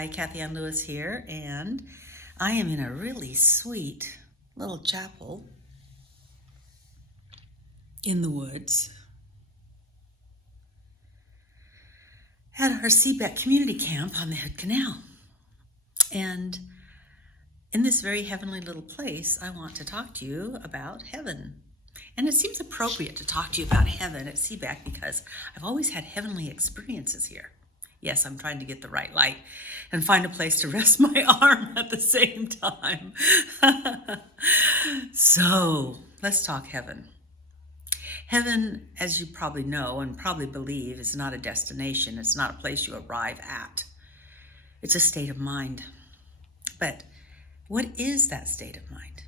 Hi, Kathianne Lewis here, and I am in a really sweet little chapel in the woods at our Seabeck community camp on the Hood Canal. And in this very heavenly little place, I want to talk to you about heaven. And it seems appropriate to talk to you about heaven at Seabeck because I've always had heavenly experiences here. Yes, I'm trying to get the right light and find a place to rest my arm at the same time. So let's talk heaven. Heaven, as you probably know and probably believe, is not a destination. It's not a place you arrive at. It's a state of mind. But what is that state of mind?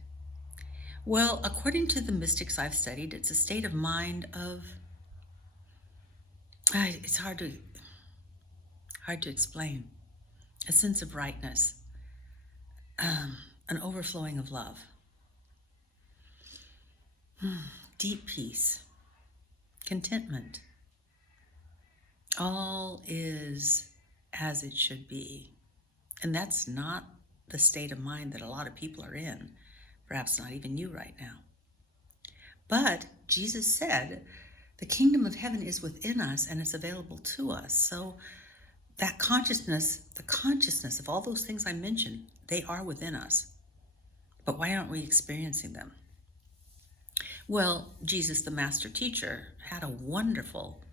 Well, according to the mystics I've studied, it's a state of mind of, it's hard to explain, a sense of rightness, an overflowing of love, deep peace, contentment. All is as it should be. And that's not the state of mind that a lot of people are in, perhaps not even you right now. But Jesus said, the kingdom of heaven is within us and it's available to us. So that consciousness, the consciousness of all those things I mentioned, they are within us. But why aren't we experiencing them? Well, Jesus, the master teacher, had a wonderful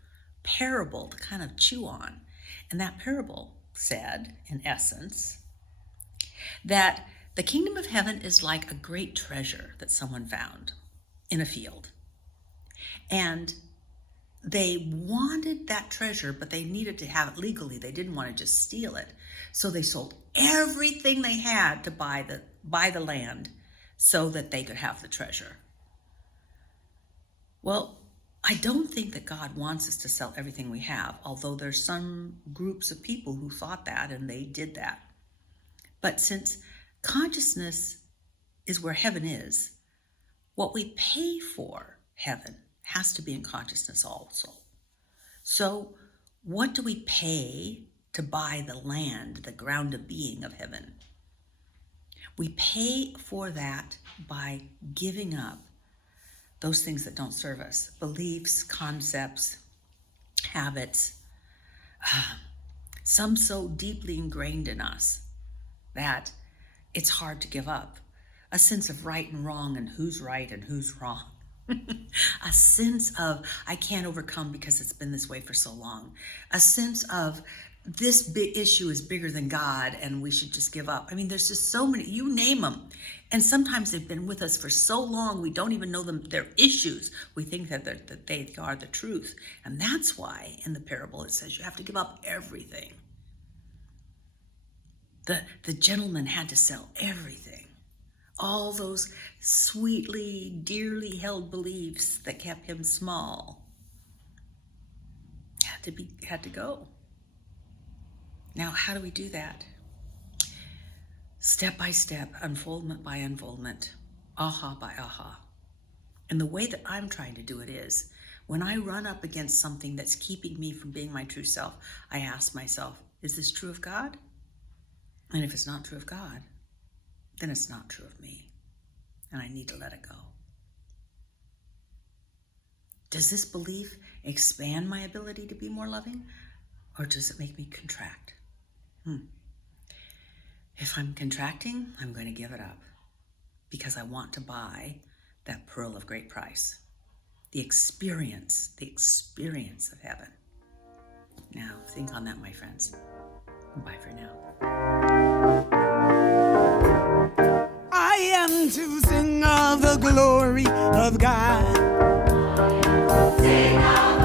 parable to kind of chew on. And that parable said, in essence, that the kingdom of heaven is like a great treasure that someone found in a field. And they wanted that treasure, but they needed to have it legally. They didn't want to just steal it. So they sold everything they had to buy the land so that they could have the treasure. Well, I don't think that God wants us to sell everything we have, although there's some groups of people who thought that and they did that. But since consciousness is where heaven is, what we pay for heaven has to be in consciousness also. So what do we pay to buy the land, the ground of being of heaven? We pay for that by giving up those things that don't serve us, beliefs, concepts, habits, some so deeply ingrained in us that it's hard to give up. A sense of right and wrong and who's right and who's wrong. A sense of I can't overcome because it's been this way for so long. A sense of this big issue is bigger than God and we should just give up. I mean, there's just so many, you name them. And sometimes they've been with us for so long, we don't even know them, their issues. We think that they are the truth. And that's why in the parable it says you have to give up everything. The gentleman had to sell everything. All those sweetly, dearly held beliefs that kept him small had to go. Now, how do we do that? Step by step, unfoldment by unfoldment, aha by aha. And the way that I'm trying to do it is, when I run up against something that's keeping me from being my true self, I ask myself, is this true of God? And if it's not true of God, then it's not true of me, and I need to let it go. Does this belief expand my ability to be more loving, or does it make me contract? If I'm contracting, I'm going to give it up because I want to buy that pearl of great price, the experience of heaven. Now, think on that, my friends. Bye for now. I am to sing of the glory of God. Sing of